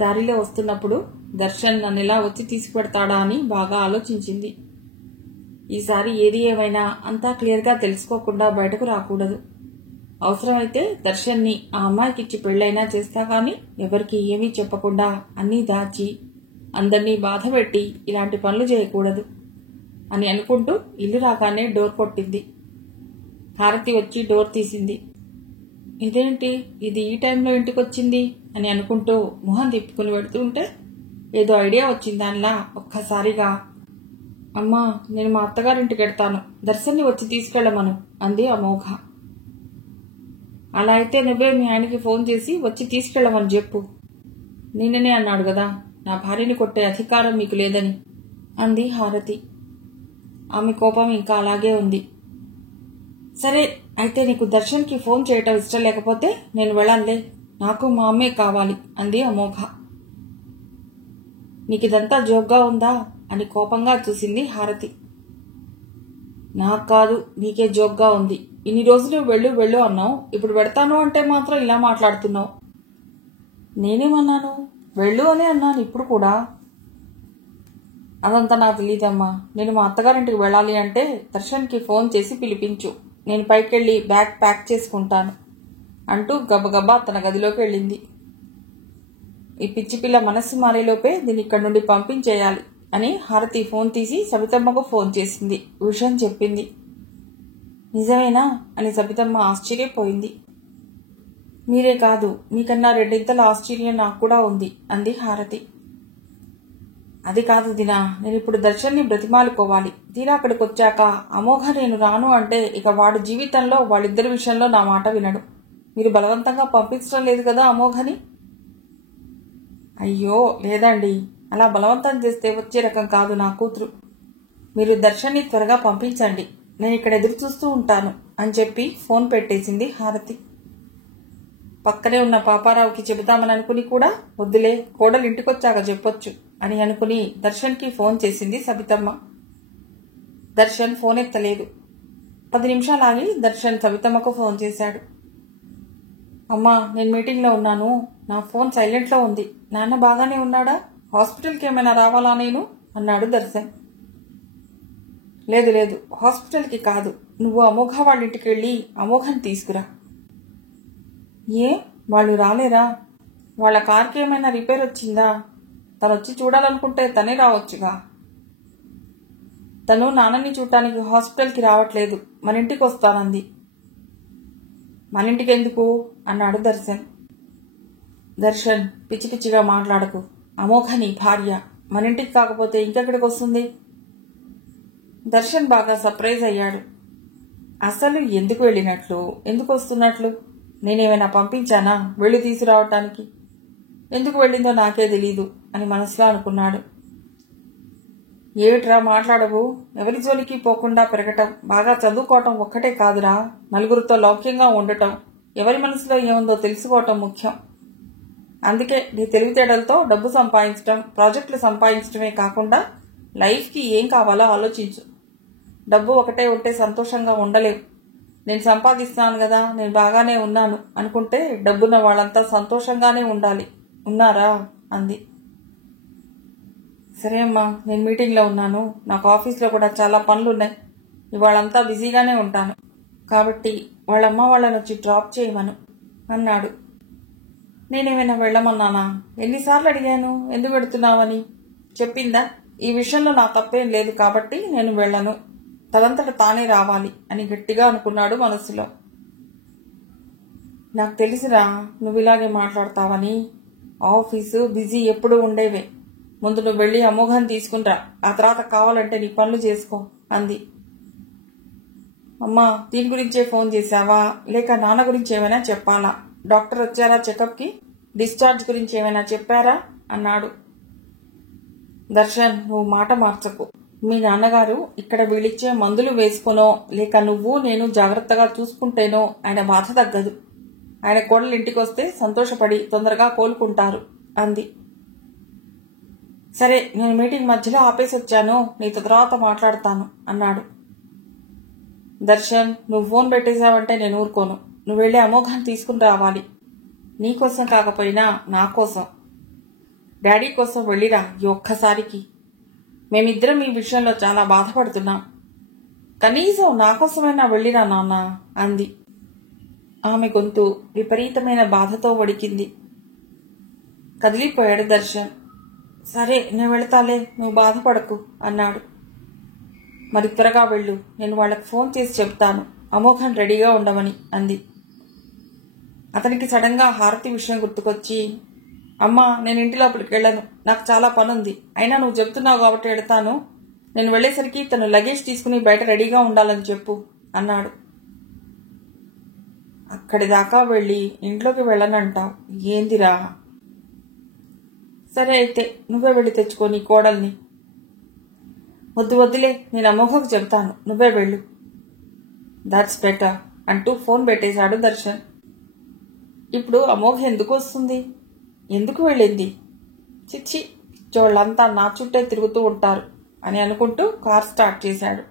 దారిలో వస్తున్నప్పుడు దర్శన్ నన్నెలా వచ్చి తీసుకుపెడతాడా అని బాగా ఆలోచించింది. ఈసారి ఏది ఏమైనా అంతా క్లియర్గా తెలుసుకోకుండా బయటకు రాకూడదు. అవసరమైతే దర్శన్ని ఆ అమ్మాయికిచ్చి పెళ్లైనా చేస్తా గాని ఎవరికి ఏమీ చెప్పకుండా అన్నీ దాచి అందర్నీ బాధపెట్టి ఇలాంటి పనులు చేయకూడదు అని అనుకుంటూ ఇల్లు రాగానే డోర్ కొట్టింది. హారతి వచ్చి డోర్ తీసింది. ఇదేంటి, ఇది ఈ టైంలో ఇంటికొచ్చింది అని అనుకుంటూ మొహం తిప్పుకుని పెడుతూ ఉంటే ఏదో ఐడియా వచ్చింది దానిలా ఒక్కసారిగా. అమ్మా, నేను మా అత్తగారింటికి వెళ్తాను, దర్శన్ని వచ్చి తీసుకెళ్లమను అంది అమోఘ. అలా అయితే నువ్వే మీ ఆయనకి ఫోన్ చేసి వచ్చి తీసుకెళ్లమని చెప్పు. నిన్ననే అన్నాడు కదా నా భార్యని కొట్టే అధికారం మీకు లేదని అంది హారతి. ఆమె కోపం ఇంకా అలాగే ఉంది. సరే అయితే నీకు దర్శన్కి ఫోన్ చేయటం ఇష్టం లేకపోతే నేను వెళ్ళాలే, నాకు మా అమ్మే కావాలి అంది అమోఘ. నీకిదంతా జోక్గా ఉందా అని కోపంగా చూసింది హారతి. నాకు కాదు, నీకే జోక్గా ఉంది. ఇన్ని రోజులు వెళ్ళు వెళ్ళు అన్నావు, ఇప్పుడు పెడతాను అంటే మాత్రం ఇలా మాట్లాడుతున్నావు. నేనేమన్నాను? వెళ్ళు అని అన్నాను. ఇప్పుడు కూడా అదంతా నాకు తెలియదమ్మా. నేను మా అత్తగారింటికి వెళ్ళాలి అంటే దర్శన్కి ఫోన్ చేసి పిలిపించు, నేను పైకెళ్ళి బ్యాగ్ ప్యాక్ చేసుకుంటాను అంటూ గబగబా తన గదిలోకి వెళ్ళింది. ఈ పిచ్చి పిల్ల మనస్సు మారేలోపే దీన్ని ఇక్కడి నుండి పంపించేయాలి అని హారతి ఫోన్ తీసి సబితమ్మకు ఫోన్ చేసింది. విషయం చెప్పింది. నిజమేనా అని సబితమ్మ ఆశ్చర్యపోయింది. మీరే కాదు, మీకన్నా రెండింతల ఆశ్చర్యం నాకు కూడా ఉంది అంది హారతి. అది కాదు దినా, నేను ఇప్పుడు దర్శన్ని బ్రతిమాలుకోవాలి. తీరా అక్కడికి వచ్చాక అమోఘ నేను రాను అంటే ఇక వాడు జీవితంలో వాళ్ళిద్దరి విషయంలో నా మాట వినడు. మీరు బలవంతంగా పంపించడం లేదు కదా అమోఘని? అయ్యో లేదండి, అలా బలవంతం చేస్తే వచ్చే రకం కాదు నా కూతురు. మీరు దర్శన్ని త్వరగా పంపించండి, నేను ఇక్కడ ఎదురు చూస్తూ ఉంటాను అని చెప్పి ఫోన్ పెట్టేసింది హారతి. పక్కనే ఉన్న పాపారావుకి చెబుతామని అనుకుని కూడా వద్దులే, కోడలు ఇంటికొచ్చాక చెప్పొచ్చు అని అనుకుని దర్శన్కి ఫోన్ చేసింది సబితమ్మ. దర్శన్ ఫోన్ ఎత్తలేదు. 10 నిమిషాలు ఆగి దర్శన్ సబితమ్మకు ఫోన్ చేశాడు. అమ్మా, నేను మీటింగ్లో ఉన్నాను, నా ఫోన్ సైలెంట్లో ఉంది. నాన్న బాగానే ఉన్నాడా? హాస్పిటల్కి ఏమైనా రావాలా నేను అన్నాడు దర్శన్. లేదు లేదు, హాస్పిటల్కి కాదు, నువ్వు అమోఘ వాళ్ళ ఇంటికి వెళ్ళి అమోఘని తీసుకురా. ఏ, వాళ్ళు రాలేరా? వాళ్ళ కార్కి ఏమైనా రిపేర్ వచ్చిందా? తను వచ్చి చూడాలనుకుంటే తనే రావచ్చుగా. తను నాన్నని చూడటానికి హాస్పిటల్కి రావట్లేదు, మన ఇంటికి వస్తానంది. మన ఇంటికి ఎందుకు అన్నాడు దర్శన్. దర్శన్, పిచ్చి పిచ్చిగా మాట్లాడకు. అమోఘ నీ భార్య, మన ఇంటికి కాకపోతే ఇంకెక్కడికి వస్తుంది? దర్శన్ బాగా సర్ప్రైజ్ అయ్యాడు. అసలు ఎందుకు వెళ్ళినట్లు, ఎందుకు వస్తున్నట్లు? నేనేమైనా పంపించానా వెళ్ళి తీసుకురావటానికి? ఎందుకు వెళ్ళిందో నాకే తెలీదు అని మనసులో అనుకున్నాడు. ఏమిట్రా మాట్లాడవు? ఎవరి జోలికి పోకుండా పెరగటం, బాగా చదువుకోవటం ఒక్కటే కాదురా, నలుగురితో లౌక్యంగా ఉండటం, ఎవరి మనసులో ఏముందో తెలుసుకోవటం ముఖ్యం. అందుకే నీ తెలివితేటలతో డబ్బు సంపాదించడం, ప్రాజెక్టులు సంపాదించడమే కాకుండా లైఫ్కి ఏం కావాలో ఆలోచించు. డబ్బు ఒకటే ఉంటే సంతోషంగా ఉండలేవు. నేను సంపాదిస్తున్నాను కదా, నేను బాగానే ఉన్నాను అనుకుంటే డబ్బున్న వాళ్ళంతా సంతోషంగానే ఉండాలి. ఉన్నారా అంది. సరే అమ్మా, నేను మీటింగ్లో ఉన్నాను, నాకు ఆఫీస్లో కూడా చాలా పనులున్నాయి, ఇవాళంతా బిజీగానే ఉంటాను, కాబట్టి వాళ్ళమ్మ వాళ్ళని వచ్చి డ్రాప్ చేయమను అన్నాడు. నేనేమైనా వెళ్ళమన్నానా? ఎన్నిసార్లు అడిగాను ఎందుకు పెడుతున్నావని? చెప్పిందా? ఈ విషయంలో నా తప్పేం లేదు కాబట్టి నేను వెళ్ళను, తనంతట తానే రావాలి అని గట్టిగా అనుకున్నాడు మనసులో. నాకు తెలిసిరా నువ్వు ఇలాగే మాట్లాడతావని. ఆఫీసు బిజీ ఎప్పుడూ ఉండేవే. ముందు నువ్వు వెళ్ళి అమోఘాన్ని తీసుకునిరా, ఆ తర్వాత కావాలంటే నీ పనులు చేసుకో అంది. అమ్మా, దీని గురించే ఫోన్ చేశావా లేక నాన్న గురించి ఏమైనా చెప్పాలా? డాక్టర్ వచ్చారా చెకప్కి? డిశ్చార్జ్ గురించి ఏమైనా చెప్పారా అన్నాడు. దర్శన్, నువ్వు మాట మార్చకు. మీ నాన్నగారు ఇక్కడ వీళ్ళిచ్చే మందులు వేసుకునో లేక నువ్వు నేను జాగ్రత్తగా చూసుకుంటేనో ఆయన బాధ తగ్గదు. ఆయన కోడలు ఇంటికి వస్తే సంతోషపడి తొందరగా కోలుకుంటారు అంది. సరే, నేను మీటింగ్ మధ్యలో ఆపేసి వచ్చాను, నీతో తర్వాత మాట్లాడతాను అన్నాడు. దర్శన్, నువ్వు ఫోన్ పెట్టేశావంటే నేను ఊరుకోను. నువ్వు వెళ్ళి అమోఘాన్ని తీసుకుని రావాలి. నీకోసం కాకపోయినా నా కోసం. డాడీ కోసం వెళ్ళిరా ఈ ఒక్కసారికి. మేమిద్దరం ఈ విషయంలో చాలా బాధపడుతున్నాం. కనీసం నా కోసమైనా వెళ్ళిరా నాన్న అంది. ఆమె గొంతు విపరీతమైన బాధతో వడికింది. కదిలిపోయాడు దర్శన్. సరే నేను వెళతాలే, నువ్వు బాధపడకు అన్నాడు. మరి త్వరగా వెళ్ళు, నేను వాళ్ళకి ఫోన్ చేసి చెప్తాను అమోఘన్ రెడీగా ఉండమని అంది. అతనికి సడన్ గా హారతి విషయం గుర్తుకొచ్చి, అమ్మా నేను ఇంటి లోపలికి వెళ్ళను, నాకు చాలా పనుంది, అయినా నువ్వు చెప్తున్నావు కాబట్టి వెళతాను, నేను వెళ్లేసరికి తను లగేజ్ తీసుకుని బయట రెడీగా ఉండాలని చెప్పు అన్నాడు. అక్కడి దాకా వెళ్ళి ఇంట్లోకి వెళ్ళనంటావు ఏందిరా? సరే అయితే నువ్వే వెళ్ళి తెచ్చుకో నీ కోడల్ని. వద్దులే, నేను అమోఘకు చెబుతాను, నువ్వే వెళ్ళు. దాట్స్ బెటర్ అంటూ ఫోన్ పెట్టేశాడు దర్శన్. ఇప్పుడు అమోఘ ఎందుకు వస్తుంది, ఎందుకు వెళ్ళింది? చిచ్చి, చోళ్ళంతా నా చుట్టే తిరుగుతూ ఉంటారు అని అనుకుంటూ కార్ స్టార్ట్ చేశాడు.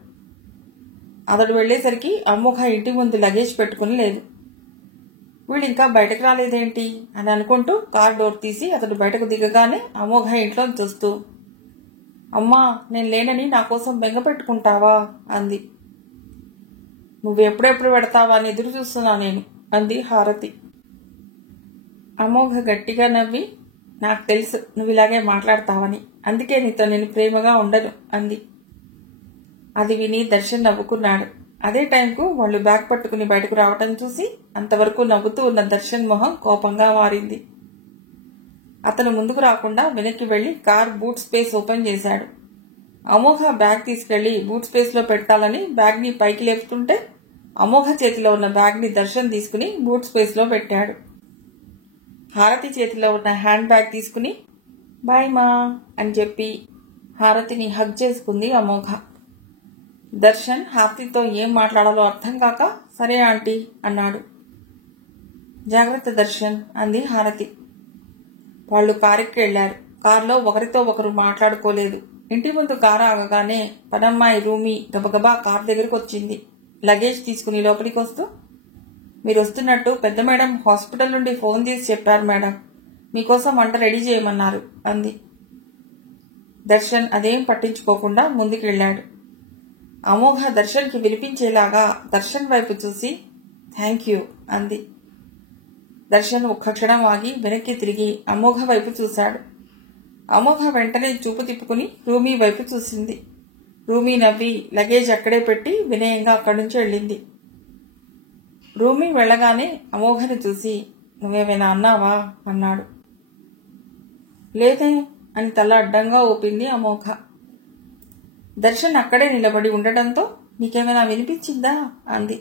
అతడు వెళ్లేసరికి అమోఘ ఇంటి ముందు లగేజ్ పెట్టుకుని లేదు. వీడు ఇంకా బయటకు రాలేదేంటి అని అనుకుంటూ కార్ డోర్ తీసి అతడు బయటకు దిగగానే అమోఘ ఇంట్లో చూస్తూ, అమ్మా నేను లేనని నా కోసం బెంగ పెట్టుకుంటావా అంది. నువ్వు ఎప్పుడెప్పుడు పెడతావా అని ఎదురు చూస్తున్నా నేను అంది హారతి. అమోఘ గట్టిగా నవ్వి, నాకు తెలుసు నువ్వు ఇలాగే మాట్లాడతావని, అందుకే నీతో నేను ప్రేమగా ఉండను అంది. అది విని దర్శన్ నవ్వుకున్నాడు. అదే టైంకు వాళ్ళు బ్యాగ్ పట్టుకుని బయటకు రావటం చూసి అంతవరకు నవ్వుతూ ఉన్న దర్శన్ మొహం కోపంగా మారింది. అతను ముందుకు రాకుండా వెనక్కి వెళ్లి కార్ బూట్ స్పేస్ ఓపెన్ చేశాడు. అమోఘ బ్యాగ్ తీసుకెళ్లి బూట్ స్పేస్ లో పెట్టాలని బ్యాగ్ ని పైకి లేపుతుంటే అమోఘ చేతిలో ఉన్న బ్యాగ్ ని దర్శన్ తీసుకుని బూట్ స్పేస్ లో పెట్టాడు. హారతి చేతిలో ఉన్న హ్యాండ్ బ్యాగ్ తీసుకుని బాయ్ మా అని చెప్పి హారతిని హగ్ చేసుకుంది అమోఘ. దర్శన్ హారతితో ఏం మాట్లాడాలో అర్థం కాక సరే ఆంటీ అన్నాడు. జాగ్రత్త దర్శన్ అంది హారతి. వాళ్లు కారెక్కి వెళ్లారు. కారులో ఒకరితో ఒకరు మాట్లాడుకోలేదు. ఇంటి ముందు కారు ఆగగానే పనమ్మాయి రూమి గబగబా కారు దగ్గరకు వచ్చింది. లగేజ్ తీసుకుని లోపలికి వస్తూ, మీరు వస్తున్నట్టు పెద్ద మేడం హాస్పిటల్ నుండి ఫోన్ చేసి చెప్పారు మేడం, మీకోసం వంట రెడీ చేయమన్నారు అంది. దర్శన్ అదేం పట్టించుకోకుండా ముందుకు వెళ్లాడు. అమోఘ దర్శన్ కి వినిపించేలాగా దర్శన్ వైపు చూసి థ్యాంక్ యూ అంది. దర్శన్ ఒక్క క్షణం ఆగి వెనక్కి తిరిగి అమోఘ వైపు చూశాడు. అమోఘ వెంటనే చూపు తిప్పుకుని రూమీ వైపు చూసింది. రూమీ నవ్వి లగేజ్ అక్కడే పెట్టి వినయంగా అక్కడి నుంచి వెళ్ళింది. రూమీ వెళ్లగానే అమోఘని చూసి నువ్వేమైనా అన్నావా అన్నాడు. లేదే అని తల అడ్డంగా ఊపింది అమోఘ. దర్శన్ అక్కడే నిలబడి ఉండటంతో నీకేమైనా వినిపించిందా అంది.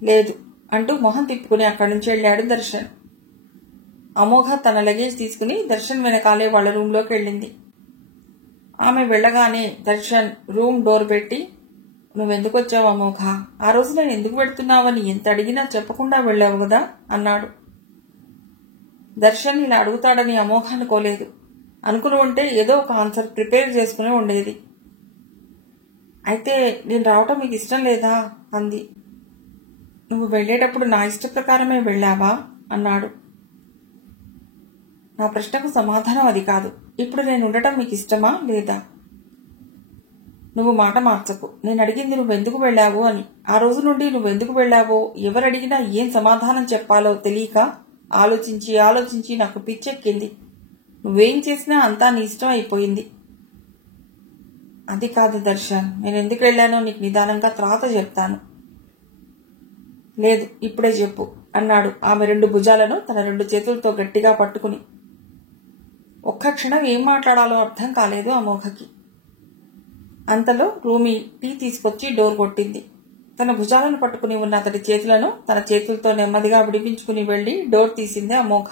లేదు అంటూ మొహం తిప్పుకుని అక్కడి నుంచి వెళ్లాడు దర్శన్. అమోఘ తన లగేజ్ తీసుకుని దర్శన్ వెనకాలే వాళ్ల రూంలోకి వెళ్ళింది. ఆమె వెళ్లగానే దర్శన్ రూమ్ డోర్ పెట్టి నువ్వెందుకు వచ్చావు అమోఘ, ఆ రోజు నేను ఎందుకు పెడుతున్నావని ఎంత అడిగినా చెప్పకుండా వెళ్లావు కదా అన్నాడు. దర్శన్ ఇలా అడుగుతాడని అమోఘ అనుకోలేదు. అనుకుని ఉంటే ఏదో ఒక ఆన్సర్ ప్రిపేర్ చేసుకుని ఉండేది. అయితే నేను రావటం మీకు ఇష్టం లేదా అంది. నువ్వు వెళ్లేటప్పుడు నా ఇష్ట ప్రకారమే వెళ్లావా అన్నాడు. నా ప్రశ్నకు సమాధానం అది కాదు. ఇప్పుడు నేను ఉండటం మీకు ఇష్టమా లేదా? నువ్వు మాట మార్చకు. నేను అడిగింది నువ్వెందుకు వెళ్లావు అని. ఆ రోజు నుండి నువ్వెందుకు వెళ్లావో ఎవరడిగినా ఏం సమాధానం చెప్పాలో తెలియక ఆలోచించి నాకు పిచ్చెక్కింది. నువ్వేం చేసినా అంతా నీ ఇష్టం అయిపోయింది. అది కాదు దర్శన్, నేను ఎందుకు వెళ్లానో నీకు నిదానంగా తర్వాత చెప్తాను. లేదు ఇప్పుడే చెప్పు అన్నాడు ఆమె రెండు భుజాలను తన రెండు చేతులతో గట్టిగా పట్టుకుని. ఒక్క క్షణం ఏం మాట్లాడాలో అర్థం కాలేదు అమోఘకి. అంతలో రూమి టీ తీసుకొచ్చి డోర్ కొట్టింది. తన భుజాలను పట్టుకుని ఉన్న అతడి చేతులను తన చేతులతో నెమ్మదిగా విడిపించుకుని వెళ్లి డోర్ తీసింది అమోఘ.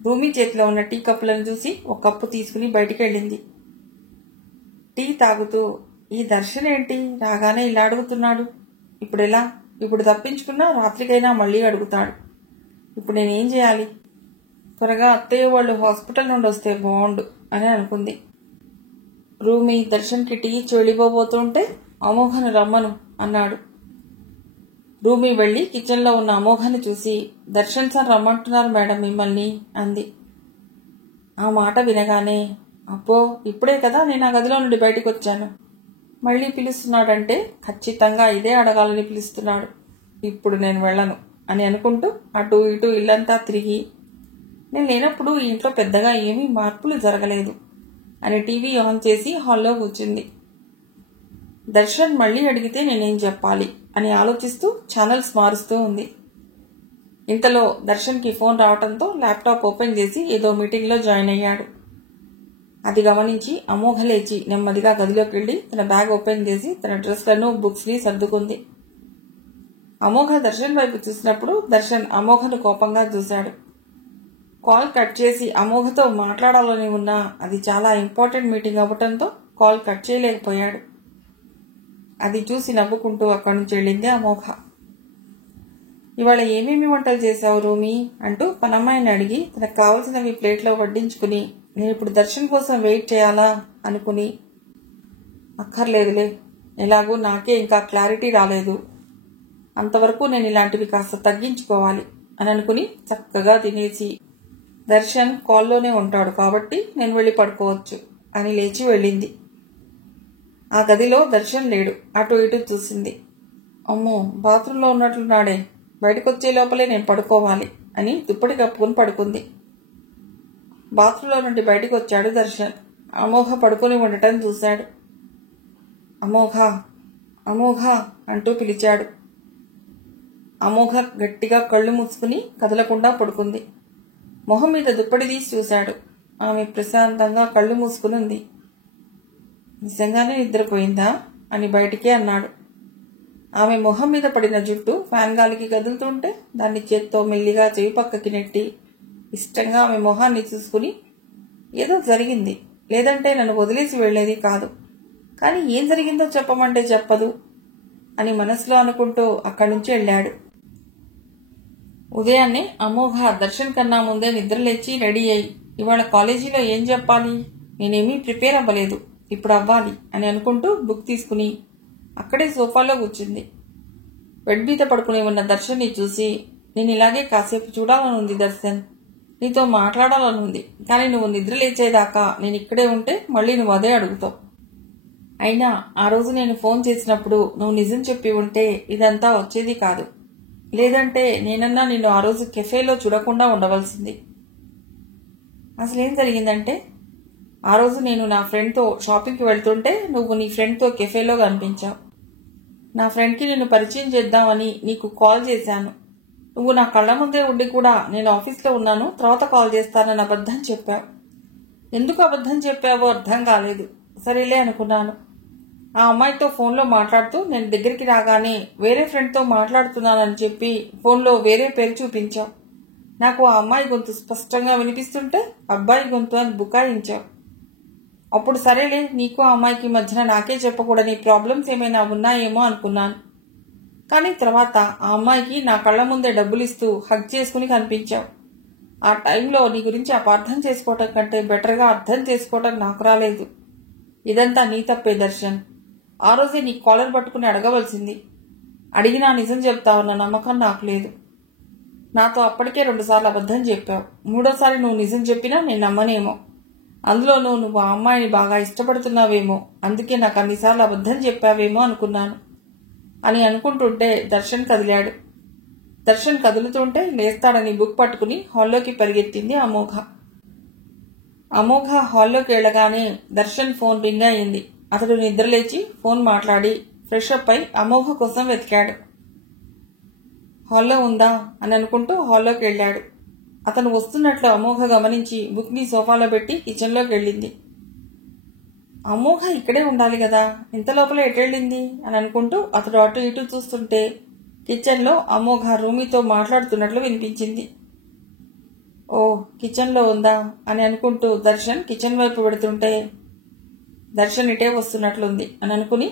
రూమి చేతిలో ఉన్న టీ కప్పులను చూసి ఒక కప్పు తీసుకుని బయటికి వెళ్ళింది. టీ తాగుతూ ఈ దర్శన్ ఏంటి రాగానే ఇలా అడుగుతున్నాడు, ఇప్పుడెలా? ఇప్పుడు తప్పించుకున్నా రాత్రికైనా మళ్లీ అడుగుతాడు. ఇప్పుడు నేనేం చేయాలి? త్వరగా అత్తయ్య వాళ్ళు హాస్పిటల్ నుండి వస్తే బాగుండు అని అనుకుంది. రూమి దర్శన్ కి టీ చెడిపోబోతుంటే అమోఘను రమ్మను అన్నాడు. రూమి వెళ్లి కిచెన్ లో ఉన్న అమోఘని చూసి దర్శన్ సార్ రమ్మంటున్నారు మేడం మిమ్మల్ని అంది. ఆ మాట వినగానే, అబ్బో ఇప్పుడే కదా నేను ఆ గదిలో నుండి బయటకు వచ్చాను, మళ్ళీ పిలుస్తున్నాడంటే ఖచ్చితంగా ఇదే అడగాలని పిలుస్తున్నాడు, ఇప్పుడు నేను వెళ్ళను అని అనుకుంటూ అటు ఇటు ఇల్లంతా తిరిగి, నేను లేనప్పుడు ఈ ఇంట్లో పెద్దగా ఏమీ మార్పులు జరగలేదు అని టీవీ ఆన్ చేసి హాల్లో కూర్చుంది. దర్శన్ మళ్ళీ అడిగితే నేనేం చెప్పాలి అని ఆలోచిస్తూ ఛానల్స్ మారుస్తూ ఉంది. ఇంతలో దర్శన్కి ఫోన్ రావడంతో ల్యాప్టాప్ ఓపెన్ చేసి ఏదో మీటింగ్లో జాయిన్ అయ్యాడు. అది గమనించి అమోఘ లేచి నెమ్మదిగా గదిలోకి వెళ్లి తన బ్యాగ్ ఓపెన్ చేసి తన డ్రెస్లను బుక్స్ని సర్దుకుంది. అమోఘ దర్శన్ వైపు చూసినప్పుడు దర్శన్ అమోఘను కోపంగా చూశాడు. కాల్ కట్ చేసి అమోఘతో మాట్లాడాలని ఉన్నా అది చాలా ఇంపార్టెంట్ మీటింగ్ అవ్వటంతో కాల్ కట్ చేయలేకపోయాడు. అది చూసి నవ్వుకుంటూ అక్కడి నుంచి వెళ్ళింది అమోఘ. ఇవాళ ఏమేమి వంటలు చేశావు రూమి అంటూ పనమ్మాయిని అడిగి తనకు కావలసినవి ప్లేట్లో వడ్డించుకుని, నేను ఇప్పుడు దర్శన్ కోసం వెయిట్ చేయాలా అనుకుని, అక్కర్లేదులే, ఎలాగూ నాకే ఇంకా క్లారిటీ రాలేదు, అంతవరకు నేను ఇలాంటివి కాస్త తగ్గించుకోవాలి అని అనుకుని చక్కగా తినేసి, దర్శన్ కాల్లోనే ఉంటాడు కాబట్టి నేను వెళ్ళి పడుకోవచ్చు అని లేచి వెళ్ళింది. ఆ గదిలో దర్శన్ లేడు. అటు ఇటు చూసింది. అమ్మో, బాత్రూంలో ఉన్నట్లున్నాడే, బయటకొచ్చే లోపలే నేను పడుకోవాలి అని దుప్పటి కప్పుకుని పడుకుంది. బాత్రూంలో నుండి బయటకు వచ్చాడు దర్శన్. అమోఘ పడుకొని ఉండటం చూశాడు. అమోఘ, అమోఘ అంటూ పిలిచాడు. అమోఘ గట్టిగా కళ్ళు మూసుకుని కదలకుండా పడుకుంది. మొహం మీద దుప్పటి తీసి చూశాడు. ఆమె ప్రశాంతంగా కళ్ళు మూసుకుని ఉంది. నిజంగానే నిద్రపోయిందా అని బయటికే అన్నాడు. ఆమె మొహం మీద పడిన జుట్టు ఫ్యాన్ గాలికి కదులుతుంటే దాన్ని చేత్తో మెల్లిగా చెవి పక్కకి నెట్టి ఇష్టంగా ఆమె మొహాన్ని చూసుకుని, ఏదో జరిగింది, లేదంటే నన్ను వదిలేసి వెళ్లేది కాదు, కానీ ఏం జరిగిందో చెప్పమంటే చెప్పదు అని మనసులో అనుకుంటూ అక్కడి నుంచి వెళ్ళాడు. ఉదయాన్నే అమోఘ దర్శన్ కన్నా ముందే నిద్రలేచి రెడీ అయి, ఇవాళ కాలేజీలో ఏం చెప్పాలి, నేనేమీ ప్రిపేర్ అవ్వలేదు, ఇప్పుడు అవ్వాలి అని అనుకుంటూ బుక్ తీసుకుని అక్కడే సోఫాలో కూర్చుంది. బెడ్ మీద పడుకుని ఉన్న దర్శన్ని చూసి, నేను ఇలాగే కాసేపు చూడాలనుంది దర్శన్, నీతో మాట్లాడాలనుంది, కానీ నువ్వు నిద్ర లేచేదాకా నేను ఇక్కడే ఉంటే మళ్ళీ నువ్వు అదే అడుగుతావు. అయినా ఆ రోజు నేను ఫోన్ చేసినప్పుడు నువ్వు నిజం చెప్పి ఉంటే ఇదంతా వచ్చేది కాదు, లేదంటే నేనన్నా నిన్ను ఆ రోజు కెఫేలో చూడకుండా ఉండవలసింది. అసలేం జరిగిందంటే, ఆ రోజు నేను నా ఫ్రెండ్తో షాపింగ్కి వెళ్తుంటే నువ్వు నీ ఫ్రెండ్తో కెఫేలో కనిపించావు. నా ఫ్రెండ్కి నిన్ను పరిచయం చేద్దామని నీకు కాల్ చేశాను. నువ్వు నా కళ్ళ ముందే ఉండి కూడా నేను ఆఫీస్లో ఉన్నాను, తర్వాత కాల్ చేస్తానని అబద్ధం చెప్పావు. ఎందుకు అబద్ధం చెప్పావో అర్థం కాలేదు. సరేలే అనుకున్నాను. ఆ అమ్మాయితో ఫోన్లో మాట్లాడుతూ నేను దగ్గరికి రాగానే వేరే ఫ్రెండ్తో మాట్లాడుతున్నానని చెప్పి ఫోన్లో వేరే పేరు చూపించావు. నాకు ఆ అమ్మాయి గొంతు స్పష్టంగా వినిపిస్తుంటే అబ్బాయి గొంతు అని బుకాయించావు. అప్పుడు సరేలే, నీకు ఆ అమ్మాయికి మధ్యన నాకే చెప్పకూడని ప్రాబ్లమ్స్ ఏమైనా ఉన్నాయేమో అనుకున్నాను. కానీ తర్వాత ఆ అమ్మాయికి నా కళ్ళ ముందే డబ్బులు ఇస్తూ హగ్ చేసుకుని కనిపించావు. ఆ టైంలో నీ గురించి అపార్థం చేసుకోవటం కంటే బెటర్గా అర్థం చేసుకోవటం నాకు రాలేదు. ఇదంతా నీ తప్పే దర్శన్. ఆ రోజే నీ కాలర్ పట్టుకుని అడగవలసింది. అడిగినా నిజం చెప్తావన్న నమ్మకం నాకు లేదు. నాతో అప్పటికే 2 సార్లు అబద్ధం చెప్పావు. 3వసారి నువ్వు నిజం చెప్పినా నేను నమ్మనేమో. అందులోనూ నువ్వు ఆ అమ్మాయిని బాగా ఇష్టపడుతున్నావేమో, అందుకే నాకు అన్నిసార్లు అబద్ధం చెప్పావేమో అనుకున్నాను అని అనుకుంటుంటే దర్శన్ కదిలాడు. దర్శన్ కదులుతుంటే లేస్తాడని బుక్ పట్టుకుని హాల్లోకి పరిగెత్తింది అమోఘ. అమోఘ హాల్లోకి వెళ్లగానే దర్శన్ ఫోన్ రింగ్ అయింది. అతడు నిద్రలేచి ఫోన్ మాట్లాడి ఫ్రెష్ అప్ అయి అమోఘ కోసం వెతికాడు. హాల్లో ఉందా అని అనుకుంటూ హాల్లోకి వెళ్ళాడు. అతను వస్తున్నట్లు అమోఘ గమనించి బుక్ ని సోఫాలో పెట్టి కిచెన్లోకి వెళ్ళింది. అమోఘ ఇక్కడే ఉండాలి కదా, ఇంత లోపల ఎటెళ్ళింది అని అనుకుంటూ అతడు అటు ఇటు చూస్తుంటే కిచెన్లో అమోఘ రూమితో మాట్లాడుతున్నట్లు వినిపించింది. ఓ, కిచెన్లో ఉందా అని అనుకుంటూ దర్శన్ కిచెన్ వైపు పెడుతుంటే దర్శన్ ఇటే వస్తున్నట్లుంది అని అనుకుని,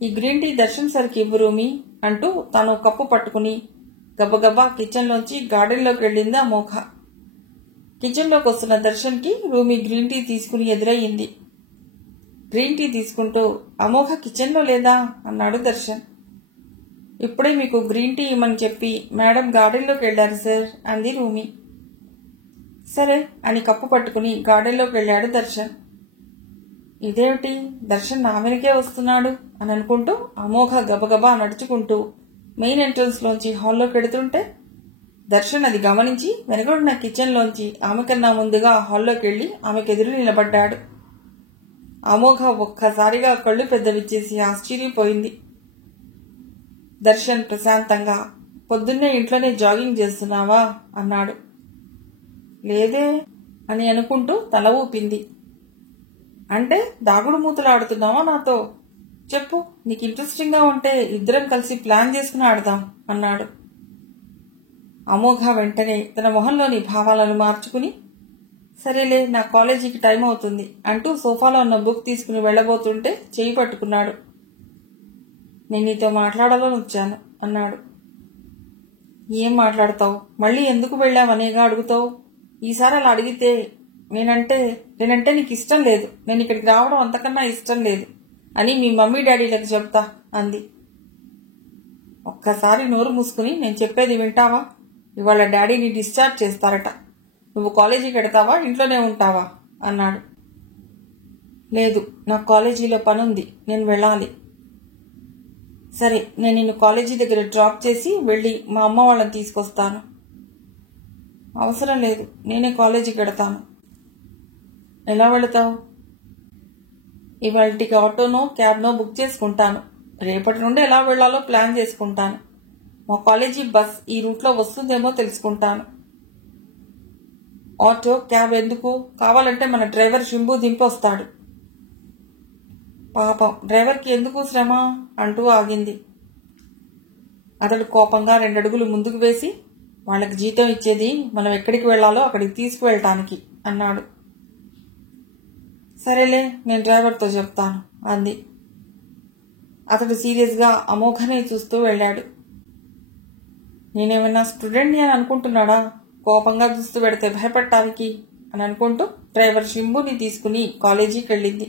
ఈ గ్రీన్ టీ దర్శన్ సరికి ఇవ్వు రూమి అంటూ తాను కప్పు పట్టుకుని గబగబా కిచెన్లోంచి గార్డెన్లోకి వెళ్ళింది అమోఘ. కిచెన్లోకి వస్తున్న దర్శన్కి రూమి గ్రీన్ టీ తీసుకుని ఎదురయ్యింది. గ్రీన్ టీ తీసుకుంటూ, అమోఘ కిచెన్లో లేదా అన్నాడు దర్శన్. ఇప్పుడే మీకు గ్రీన్ టీ ఇమ్మని చెప్పి మేడం గార్డెన్లోకి వెళ్లారు సార్ అంది రూమి. సరే అని కప్పు పట్టుకుని గార్డెన్లోకి వెళ్ళాడు దర్శన్. ఇదేమిటి, దర్శన్ నా వెనకే వస్తున్నాడు అని అనుకుంటూ అమోఘ గబగబా నడుచుకుంటూ మెయిన్ ఎంట్రన్స్ లోంచి హాల్లోకి వెడుతుంటే దర్శన్ అది గమనించి వెనకడున్న కిచెన్లోంచి ఆమెకన్నా ముందుగా హాల్లోకి వెళ్లి ఆమెకెదురు నిలబడ్డాడు. అమోఘ ఒక్కసారిగా కళ్ళు పెద్దవిచ్చేసి ఆశ్చర్యపోయింది. దర్శన్ ప్రశాంతంగా, పొద్దున్నే ఇంట్లోనే జాగింగ్ చేస్తున్నావా అన్నాడు. లేదే అని అనుకుంటూ తల ఊపింది. అంటే దాగుడు మూతలాడుతున్నావా నాతో? చెప్పు, నీకు ఇంట్రెస్టింగ్ గా ఉంటే ఇద్దరం కలిసి ప్లాన్ చేసుకుని ఆడదాం అన్నాడు. అమోఘ వెంటనే తన మొహంలోని భావాలను మార్చుకుని, సరేలే నా కాలేజీకి టైం అవుతుంది అంటూ సోఫాలో ఉన్న బుక్ తీసుకుని వెళ్లబోతుంటే చేయి పట్టుకున్నాడు. నేను నీతో మాట్లాడాలని వచ్చాను అన్నాడు. ఏం మాట్లాడతావు? మళ్ళీ ఎందుకు వెళ్ళావనేగా అడుగుతావు? ఈసారి అలా అడిగితే నేనంటే నీకు ఇష్టం లేదు, నేను ఇక్కడికి రావడం అంతకన్నా ఇష్టం లేదు అని మీ మమ్మీ డాడీలకు చెప్తా అంది. ఒక్కసారి నోరు మూసుకుని నేను చెప్పేది వింటావా? ఇవాళ డాడీని డిశ్చార్జ్ చేస్తారట. నువ్వు కాలేజీకి వెడతావా, ఇంట్లోనే ఉంటావా అన్నాడు. లేదు, నాకు కాలేజీలో పనుంది, నేను వెళ్ళాలి. సరే, నేను నిన్ను కాలేజీ దగ్గర డ్రాప్ చేసి వెళ్ళి మా అమ్మ వాళ్ళని తీసుకొస్తాను. అవసరం లేదు, నేనే కాలేజీకి వెడతాను. ఎలా వెళతావు? ఇవాళకి ఆటోనో క్యాబ్నో బుక్ చేసుకుంటాను. రేపటి నుండి ఎలా వెళ్లాలో ప్లాన్ చేసుకుంటాను. మా కాలేజీ బస్ ఈ రూట్లో వస్తుందేమో తెలుసుకుంటాను. ఆటో క్యాబ్ ఎందుకు? కావాలంటే మన డ్రైవర్ శంభు దింపొస్తాడు. పాపం డ్రైవర్కి ఎందుకు శ్రమ అంటూ ఆగింది. అతడు కోపంగా 2 అడుగులు ముందుకు వేసి, వాళ్ళకి జీతం ఇచ్చేది మనం ఎక్కడికి వెళ్లాలో అక్కడికి తీసుకువెళ్ళటానికి అన్నాడు. సరేలే, నేను డ్రైవర్తో చెప్తాను అంది. అతడు సీరియస్ గా అమోఘనే చూస్తూ వెళ్ళాడు. నేనేమన్నా స్టూడెంట్ని అని అనుకుంటున్నాడా, కోపంగా చూస్తూ పెడితే భయపడటానికి అని అనుకుంటూ డ్రైవర్ శంభుని తీసుకుని కాలేజీకి వెళ్ళింది.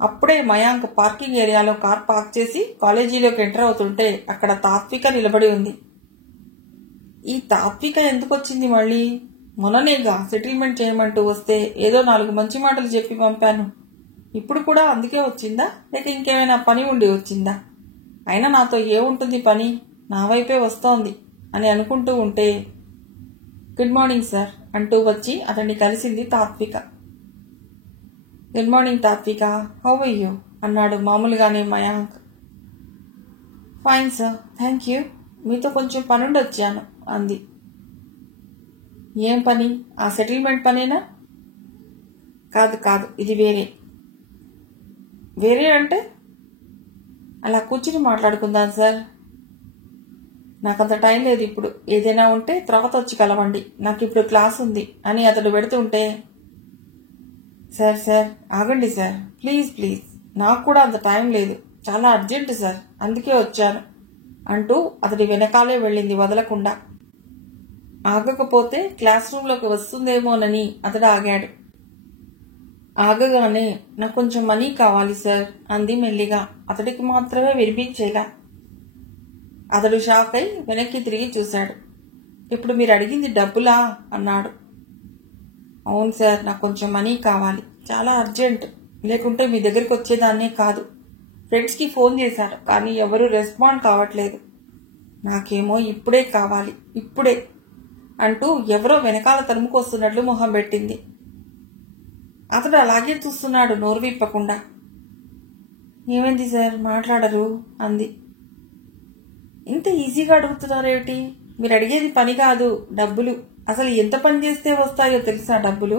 అప్పుడే మయాంక్ పార్కింగ్ ఏరియాలో కార్ పార్క్ చేసి కాలేజీలోకి ఎంటర్ అవుతుంటే అక్కడ తాత్విక నిలబడి ఉంది. ఈ తాత్విక ఎందుకు వచ్చింది మళ్ళీ? మొన్ననేగా సెటిల్మెంట్ చేయమంటూ వస్తే ఏదో 4 మంచి మాటలు చెప్పి పంపాను. ఇప్పుడు కూడా అందుకే వచ్చిందా, లేక ఇంకేమైనా పని ఉండి వచ్చిందా? అయినా నాతో ఏముంటుంది పని, నా వైపే వస్తోంది అని అనుకుంటూ ఉంటే, గుడ్ మార్నింగ్ సార్ అంటూ వచ్చి అతన్ని కలిసింది తాత్విక. గుడ్ మార్నింగ్ తాత్విక, హౌ ఆర్ యూ అన్నాడు మామూలుగానే Mayank. Fine sir, thank you. మీతో కొంచెం పనుండి వచ్చాను అంది. ఏం పని? ఆ సెటిల్మెంట్ పనేనా? కాదు, ఇది వేరే. వేరే అంటే? అలా కూర్చుని మాట్లాడుకుందాం సార్. నాకంత టైం లేదు ఇప్పుడు, ఏదైనా ఉంటే తర్వాత వచ్చి కలవండి, నాకు ఇప్పుడు క్లాస్ ఉంది అని అతడు పెడుతుంటే, సార్ ఆగండి సార్, ప్లీజ్, నాకు కూడా అంత టైం లేదు, చాలా అర్జెంట్ సార్, అందుకే వచ్చాను అంటూ అతడి వెనకాలే వెళ్ళింది వదలకుండా. ఆగకపోతే క్లాస్ రూంలోకి వస్తుందేమోనని అతడు ఆగాడు. ఆగగానే నాకు కొంచెం మనీ కావాలి సార్ అంది మెల్లిగా, అతడికి మాత్రమే వినిపించేలా. అతడు షాక్ అయి వెనక్కి తిరిగి చూశాడు. ఇప్పుడు మీరు అడిగింది డబ్బులా అన్నాడు. అవును సార్, నాకు కొంచెం మనీ కావాలి, చాలా అర్జెంట్, లేకుంటే మీ దగ్గరికి వచ్చేదాన్నే కాదు. ఫ్రెండ్స్కి ఫోన్ చేశాను కానీ ఎవరూ రెస్పాండ్ కావట్లేదు. నాకేమో ఇప్పుడే కావాలి, ఇప్పుడే అంటూ ఎవరో వెనకాల తరుముకొస్తున్నట్లు మొహం పెట్టింది. అతడు అలాగే చూస్తున్నాడు నోరు విప్పకుండా. ఏమైంది సార్, మాట్లాడరు అంది. ఇంత ఈజీగా అడుగుతున్నారేమిటి? మీరు అడిగేది పని కాదు, డబ్బులు. అసలు ఎంత పని చేస్తే వస్తాయో తెలుసా డబ్బులు?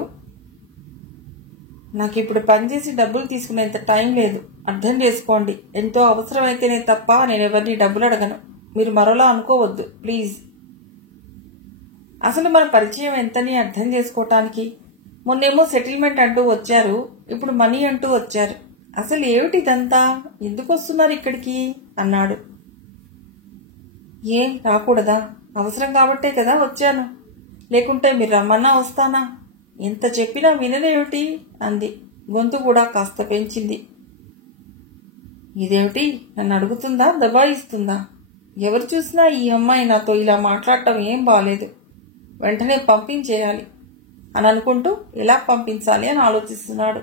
నాకు ఇప్పుడు పని చేసి డబ్బులు తీసుకునేంత టైం లేదు, అర్థం చేసుకోండి. ఎంతో అవసరమైతేనే తప్ప నేను ఎవరిని డబ్బులు అడగను, మీరు మరోలా అనుకోవద్దు ప్లీజ్. అసలు మన పరిచయం ఎంతని అర్థం చేసుకోవటానికి? మొన్నేమో సెటిల్మెంట్ అంటూ వచ్చారు, ఇప్పుడు మనీ అంటూ వచ్చారు. అసలు ఏమిటి ఇదంతా? ఎందుకు వస్తున్నారు ఇక్కడికి అన్నాడు. ఏం రాకూడదా? అవసరం కాబట్టే కదా వచ్చాను, లేకుంటే మీరు రమ్మన్నా వస్తానా? ఎంత చెప్పినా వినదేమిటి అంది. గొంతు కూడా కాస్త పెంచింది. ఇదేమిటి, నన్ను అడుగుతుందా, దబాయిస్తుందా? ఎవరు చూసినా ఈ అమ్మాయి నాతో ఇలా మాట్లాడటం ఏం బాలేదు. వెంటనే పంపించేయాలి అని అనుకుంటూ ఎలా పంపించాలి అని ఆలోచిస్తున్నాడు.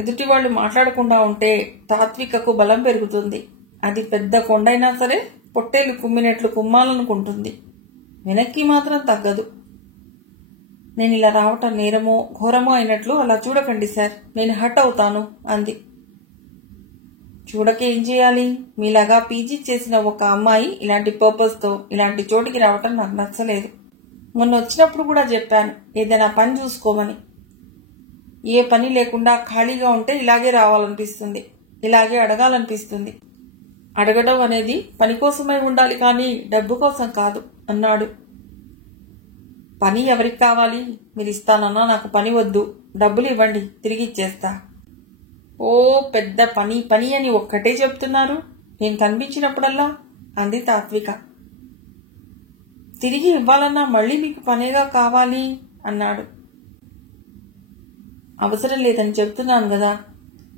ఎదుటి వాళ్ళు మాట్లాడకుండా ఉంటే తాత్వికకు బలం పెరుగుతుంది. అది పెద్ద కొండైనా సరే పొట్టేలు కుమ్మినట్లు కుమ్మాలనుకుంటుంది. వెనక్కి మాత్రం తగ్గదు. నేను ఇలా రావటం నేరమో ఘోరమో అయినట్లు అలా చూడకండి సార్, నేను హర్ట్ అవుతాను అంది. చూడకే ఏం చేయాలి? మీలాగా పీజీ చేసిన ఒక అమ్మాయి ఇలాంటి పర్పస్తో ఇలాంటి చోటికి రావటం నాకు నచ్చలేదు. మొన్న వచ్చినప్పుడు కూడా చెప్పాను ఏదైనా పని చూసుకోమని. ఏ పని లేకుండా ఖాళీగా ఉంటే ఇలాగే రావాలనిపిస్తుంది, ఇలాగే అడగాలనిపిస్తుంది. అడగడం అనేది పని కోసమై ఉండాలి కానీ డబ్బు కోసం కాదు అన్నాడు. పని ఎవరికి కావాలి? మీరు ఇస్తానన్నా నాకు పని వద్దు, డబ్బులు ఇవ్వండి, తిరిగి ఇచ్చేస్తా. ఓ పెద్ద పని పని అని ఒక్కటే చెప్తున్నారు నేను కనిపించినప్పుడల్లా అంది తాత్విక. తిరిగి ఇవ్వాలన్నా మళ్ళీ మీకు పనేగా కావాలి అన్నాడు. అవసరం లేదని చెప్తున్నాను కదా,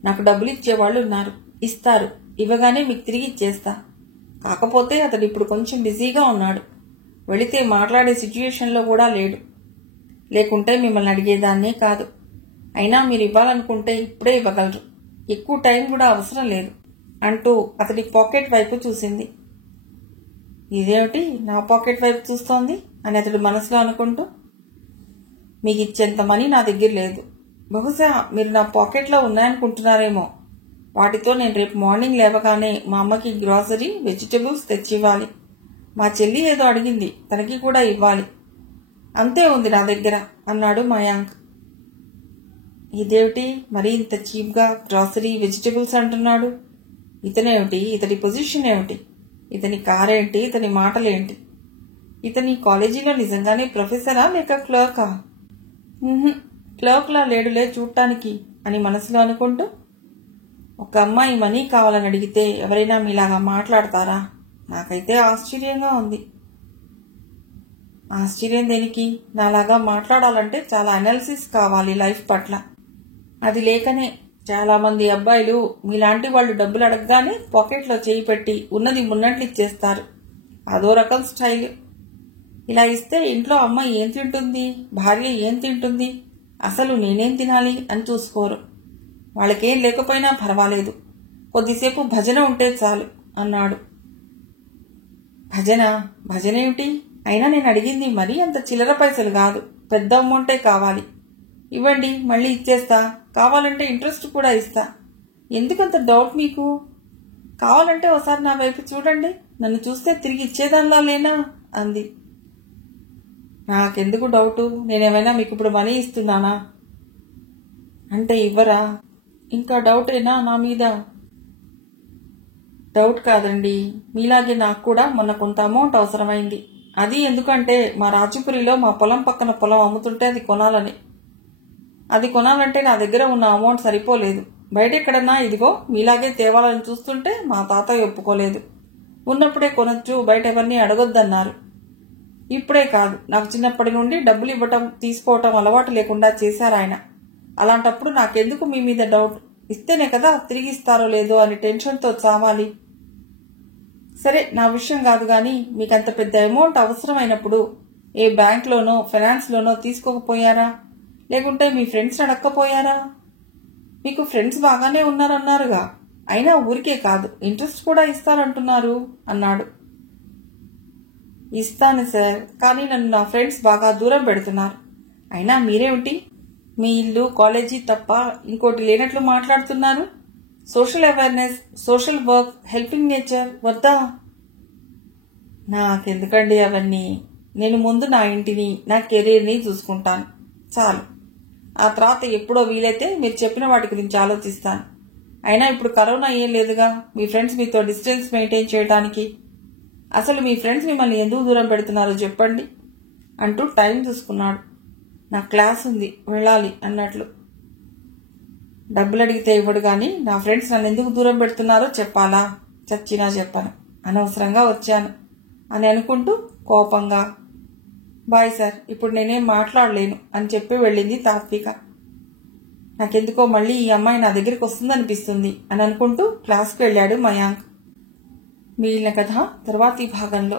నాకు డబ్బులు ఇచ్చేవాళ్ళు ఉన్నారు, ఇస్తారు, ఇవ్వగానే మీకు తిరిగి ఇచ్చేస్తా. కాకపోతే అతడు ఇప్పుడు కొంచెం బిజీగా ఉన్నాడు, వెళితే మాట్లాడే సిచ్యుయేషన్లో కూడా లేడు. లేకుంటే మిమ్మల్ని అడిగేదాన్నే కాదు. అయినా మీరు ఇవ్వాలనుకుంటే ఇప్పుడే ఇవ్వగలరు, ఎక్కువ టైం కూడా అవసరం లేదు అంటూ అతడి పాకెట్ వైపు చూసింది. ఇదేమిటి నా పాకెట్ వైపు చూస్తోంది అని అతడు మనసులో అనుకుంటూ, మీకు ఇచ్చేంత మనీ నా దగ్గర లేదు. బహుశా మీరు నా పాకెట్లో ఉన్నాయనుకుంటున్నారేమో. వాటితో నేను రేపు మార్నింగ్ లేవగానే మా అమ్మకి గ్రాసరీ వెజిటబుల్స్ తెచ్చివ్వాలి. మా చెల్లి ఏదో అడిగింది, తనకి కూడా ఇవ్వాలి. అంతే ఉంది నా దగ్గర అన్నాడు మయాంక్. ఇదేమిటి మరీ ఇంత చీప్గా గ్రాసరీ వెజిటబుల్స్ అంటున్నాడు? ఇతనేమిటి? ఇతని పొజిషన్ ఏమిటి? ఇతని కారేంటి? ఇతని మాటలేంటి? ఇతని కాలేజీలో నిజంగానే ప్రొఫెసరా లేక క్లర్కా? క్లర్క్లా లేడులే చూడటానికి అని మనసులో అనుకుంటూ, ఒక అమ్మాయి మనీ కావాలని అడిగితే ఎవరైనా మీలాగా మాట్లాడతారా? నాకైతే ఆశ్చర్యంగా ఉంది. ఆశ్చర్యం దేనికి? నాలాగా మాట్లాడాలంటే చాలా అనాలిసిస్ కావాలి లైఫ్ పట్ల. అది లేకనే చాలా మంది అబ్బాయిలు మీలాంటి వాళ్ళు డబ్బులు అడగగానే పాకెట్లో చేయి పెట్టి ఉన్నది ఉన్నట్లు ఇచ్చేస్తారు. అదో రకం స్టైల్. ఇలా ఇస్తే ఇంట్లో అమ్మ ఏం తింటుంది, భార్య ఏం తింటుంది, అసలు నేనేం తినాలి అని చూసుకోరు. వాళ్ళకేం లేకపోయినా పర్వాలేదు, కొద్దిసేపు భజన ఉంటే చాలు అన్నాడు. భజన? భజనేమిటి? అయినా నేను అడిగింది మరీ అంత చిల్లర పైసలు కాదు, పెద్ద అమౌంటే కావాలి. ఇవ్వండి, మళ్ళీ ఇచ్చేస్తా, కావాలంటే ఇంట్రెస్ట్ కూడా ఇస్తా. ఎందుకంత డౌట్ మీకు? కావాలంటే ఒకసారి నా వైపు చూడండి, నన్ను చూస్తే తిరిగి ఇచ్చేదానిలా లేనా అంది. నాకెందుకు డౌటు? నేనేమైనా మీకు ఇప్పుడు మనీ ఇస్తున్నానా? అంటే ఇవ్వరా? ఇంకా డౌటేనా నా మీద? డౌట్ కాదండి, మీలాగే నాకు కూడా మొన్న కొంత అమౌంట్ అవసరమైంది. అది ఎందుకంటే మా రాజపురిలో మా పొలం పక్కన పొలం అమ్ముతుంటే అది కొనాలని. అది కొనాలంటే నా దగ్గర ఉన్న అమౌంట్ సరిపోలేదు. బయట ఎక్కడన్నా ఇదిగో మీలాగే తేవాలని చూస్తుంటే మా తాతయ్య ఒప్పుకోలేదు. ఉన్నప్పుడే కొనొచ్చు, బయట ఎవరిని అడగొద్దన్నారు. ఇప్పుడే కాదు, నాకు చిన్నప్పటి నుండి డబ్బులు ఇవ్వటం తీసుకోవటం అలవాటు లేకుండా చేశారు ఆయన. అలాంటప్పుడు నాకెందుకు మీ మీద డౌట్? ఇస్తేనే కదా తిరిగి ఇస్తారో లేదో అని టెన్షన్తో చావాలి. సరే, నా విషయం కాదు కానీ మీకంత పెద్ద అమౌంట్ అవసరమైనప్పుడు ఏ బ్యాంక్లోనో ఫైనాన్స్లోనో తీసుకోకపోయారా? లేకుంటే మీ ఫ్రెండ్స్ అడక్కపోయారా? మీకు ఫ్రెండ్స్ బాగానే ఉన్నారన్నారుగా, అయినా ఊరికే కాదు ఇంట్రెస్ట్ కూడా ఇస్తారంటున్నారు అన్నాడు. ఇస్తాను సార్, కానీ నన్ను నా ఫ్రెండ్స్ బాగా దూరం పెడుతున్నారు. అయినా మీరేమిటి, మీ ఇల్లు కాలేజీ తప్ప ఇంకోటి లేనట్లు మాట్లాడుతున్నారు. Social awareness, social work, helping nature వద్దా? నాకెందుకండి అవన్నీ? నేను ముందు నా ఇంటిని, నా కెరీర్ని చూసుకుంటాను, చాలు. ఆ తర్వాత ఎప్పుడో వీలైతే మీరు చెప్పిన వాటి గురించి ఆలోచిస్తాను. అయినా ఇప్పుడు కరోనా ఏం లేదుగా మీ ఫ్రెండ్స్ మీతో డిస్టెన్స్ మెయింటైన్ చేయడానికి. అసలు మీ ఫ్రెండ్స్ మిమ్మల్ని ఎందుకు దూరం పెడుతున్నారో చెప్పండి అంటూ టైం చూసుకున్నాడు. నా క్లాస్ ఉంది, వెళ్ళాలి అన్నట్లు. డబ్బులు అడిగితే ఇవ్వడు కానీ నా ఫ్రెండ్స్ నన్ను ఎందుకు దూరం పెడుతున్నారో చెప్పాలా? చచ్చినా చెప్పను, అనవసరంగా వచ్చాను అని అనుకుంటూ కోపంగా, బాయ్ సార్, ఇప్పుడు నేనేం మాట్లాడలేను అని చెప్పి వెళ్ళింది తాత్విక. నాకెందుకో మళ్ళీ ఈ అమ్మాయి నా దగ్గరికి వస్తుందనిపిస్తుంది అని అనుకుంటూ క్లాస్కి వెళ్ళాడు మయాంక్. మిగిలిన కథ తర్వాతి భాగంలో.